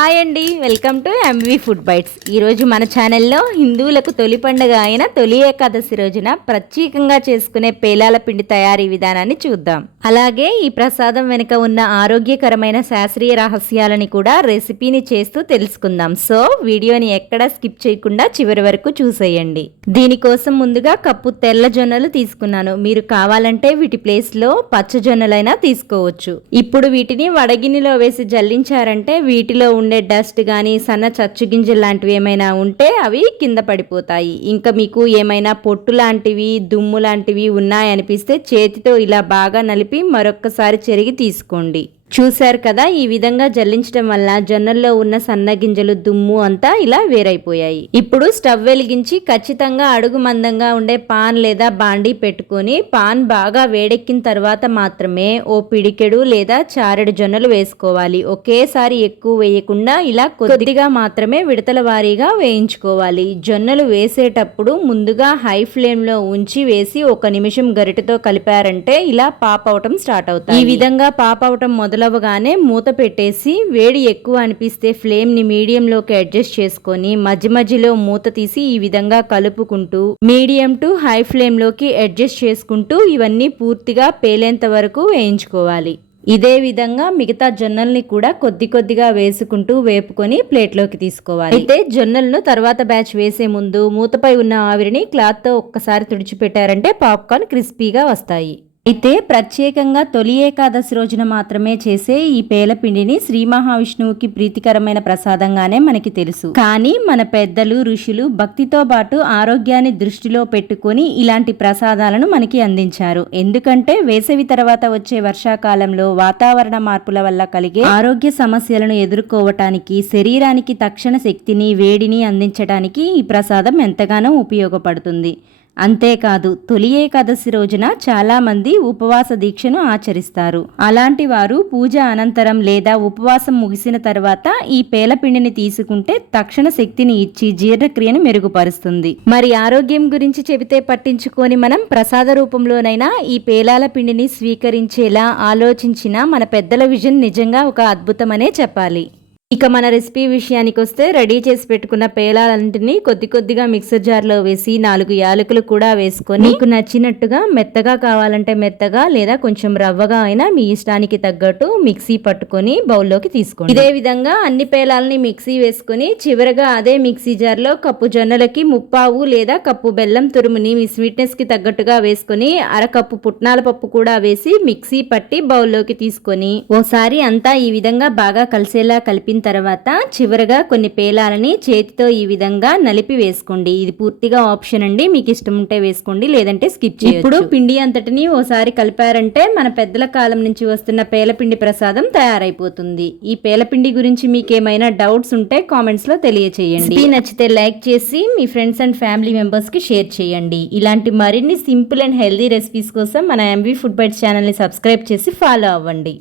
Hi అండి, welcome to MV food bites. ఈరోజు మన ఛానల్లో హిందువులకు తొలి పండుగ అయిన తొలి ఏకాదశి రోజున ప్రత్యేకంగా చేసుకునే పేలాల పిండి తయారీ విధానాన్ని చూద్దాం. అలాగే ఈ ప్రసాదం వెనుక ఉన్న ఆరోగ్యకరమైన శాస్త్రీయ రహస్యాలని కూడా రెసిపీని చేస్తూ తెలుసుకుందాం. సో వీడియోని ఎక్కడా స్కిప్ చేయకుండా చివరి వరకు చూసేయండి. దీనికోసం ముందుగా కప్పు తెల్ల జొన్నలు తీసుకున్నాను. మీరు కావాలంటే వీటి ప్లేస్లో పచ్చ జొన్నలైనా తీసుకోవచ్చు. ఇప్పుడు వీటిని వడగిన్నెలో వేసి జల్లించారంటే వీటిలో ఉండే డస్ట్ కానీ సన్న చచ్చు గింజలు లాంటివి ఏమైనా ఉంటే అవి కింద పడిపోతాయి. ఇంకా మీకు ఏమైనా పొట్టు లాంటివి దుమ్ము లాంటివి ఉన్నాయనిపిస్తే చేతితో ఇలా బాగా నలిపి మరొక్కసారి చెరిగి తీసుకోండి. చూశారు కదా, ఈ విధంగా జల్లించడం వల్ల జొన్నల్లో ఉన్న సన్న గింజలు దుమ్ము అంతా ఇలా వేరైపోయాయి. ఇప్పుడు స్టవ్ వెలిగించి ఖచ్చితంగా అడుగు మందంగా ఉండే పాన్ లేదా బాండీ పెట్టుకొని పాన్ బాగా వేడెక్కిన తర్వాత మాత్రమే ఓ పిడికెడు లేదా చారెడు జొన్నలు వేసుకోవాలి. ఒకేసారి ఎక్కువ వేయకుండా ఇలా కొద్దిగా మాత్రమే విడతల వారీగా వేయించుకోవాలి. జొన్నలు వేసేటప్పుడు ముందుగా హై ఫ్లేమ్ లో ఉంచి వేసి 1 నిమిషం గరిటెతో కలిపారంటే ఇలా పాప్ అవటం స్టార్ట్ అవుతాయి. ఈ విధంగా పాప్ అవటం మొదలవగానే మూత పెట్టేసి వేడి ఎక్కువ అనిపిస్తే ఫ్లేమ్ ని మీడియంలోకి అడ్జస్ట్ చేసుకొని మధ్య మధ్యలో మూత తీసి ఈ విధంగా కలుపుకుంటూ మీడియం టు హై ఫ్లేమ్ లోకి అడ్జస్ట్ చేసుకుంటూ ఇవన్నీ పూర్తిగా పేలేంత వరకు వేయించుకోవాలి. ఇదే విధంగా మిగతా జొన్నల్ని కూడా కొద్దిగా వేసుకుంటూ వేపుకొని ప్లేట్లోకి తీసుకోవాలి. అయితే జొన్నలను తర్వాత బ్యాచ్ వేసే ముందు మూతపై ఉన్న ఆవిరిని క్లాత్ తో ఒక్కసారి తుడిచిపెట్టారంటే పాప్కార్న్ క్రిస్పీగా వస్తాయి. అయితే ప్రత్యేకంగా తొలి ఏకాదశి రోజున మాత్రమే చేసే ఈ పేల పిండిని శ్రీ మహావిష్ణువుకి ప్రీతికరమైన ప్రసాదంగానే మనకి తెలుసు. కానీ మన పెద్దలు ఋషులు భక్తితో పాటు ఆరోగ్యాన్ని దృష్టిలో పెట్టుకొని ఇలాంటి ప్రసాదాలను మనకి అందించారు. ఎందుకంటే వేసవి తర్వాత వచ్చే వర్షాకాలంలో వాతావరణ మార్పుల వల్ల కలిగే ఆరోగ్య సమస్యలను ఎదుర్కోవటానికి శరీరానికి తక్షణ శక్తిని వేడిని అందించడానికి ఈ ప్రసాదం ఎంతగానో ఉపయోగపడుతుంది. అంతేకాదు తొలి ఏకాదశి రోజున చాలా మంది ఉపవాస దీక్షను ఆచరిస్తారు. అలాంటి వారు పూజ అనంతరం లేదా ఉపవాసం ముగిసిన తర్వాత ఈ పేలపిండిని తీసుకుంటే తక్షణ శక్తిని ఇచ్చి జీర్ణక్రియను మెరుగుపరుస్తుంది. మరి ఆరోగ్యం గురించి చెబితే పట్టించుకొని మనం ప్రసాద రూపంలోనైనా ఈ పేలాల పిండిని స్వీకరించేలా ఆలోచించిన మన పెద్దల విజన్ నిజంగా ఒక అద్భుతమనే చెప్పాలి. ఇక మన రెసిపీ విషయానికి వస్తే రెడీ చేసి పెట్టుకున్న పేలాలంటిని కొద్దిగా మిక్సర్ జార్లో వేసి 4 యాలకులు కూడా వేసుకొని మీకు నచ్చినట్టుగా మెత్తగా కావాలంటే మెత్తగా లేదా కొంచెం రవ్వగా అయినా మీ ఇష్టానికి తగ్గట్టు మిక్సీ పట్టుకొని బౌల్లోకి తీసుకోండి. ఇదే విధంగా అన్ని పేలాలని మిక్సీ వేసుకొని చివరగా అదే మిక్సీ జార్లో కప్పు జొన్నలకి 1/4 లేదా కప్పు బెల్లం తురుముని మీ స్వీట్నెస్ కి తగ్గట్టుగా వేసుకొని అరకప్పు పుట్నాల పప్పు కూడా వేసి మిక్సీ పట్టి బౌల్లోకి తీసుకొని ఓసారి అంతా ఈ విధంగా బాగా కలిసేలా కలిపిన తర్వాత చివరగా కొన్ని పేలాలని చేతితో ఈ విధంగా నలిపి వేసుకోండి. ఇది పూర్తిగా ఆప్షన్ అండి, మీకు ఇష్టం ఉంటే వేసుకోండి లేదంటే స్కిప్ చేయొచ్చు. ఇప్పుడు పిండి అంతటిని ఓసారి కలిపారంటే మన పెద్దల కాలం నుంచి వస్తున్న పేలపిండి ప్రసాదం తయారైపోతుంది. ఈ పేలపిండి గురించి మీకు ఏమైనా డౌట్స్ ఉంటే కామెంట్స్ లో తెలియచేయండి. నచ్చితే లైక్ చేసి మీ ఫ్రెండ్స్ అండ్ ఫ్యామిలీ మెంబర్స్ కి షేర్ చేయండి. ఇలాంటి మరిన్ని సింపుల్ అండ్ హెల్దీ రెసిపీస్ కోసం మన ఎంవి ఫుడ్ బైట్స్ ఛానల్ ని సబ్స్క్రైబ్ చేసి ఫాలో అవ్వండి.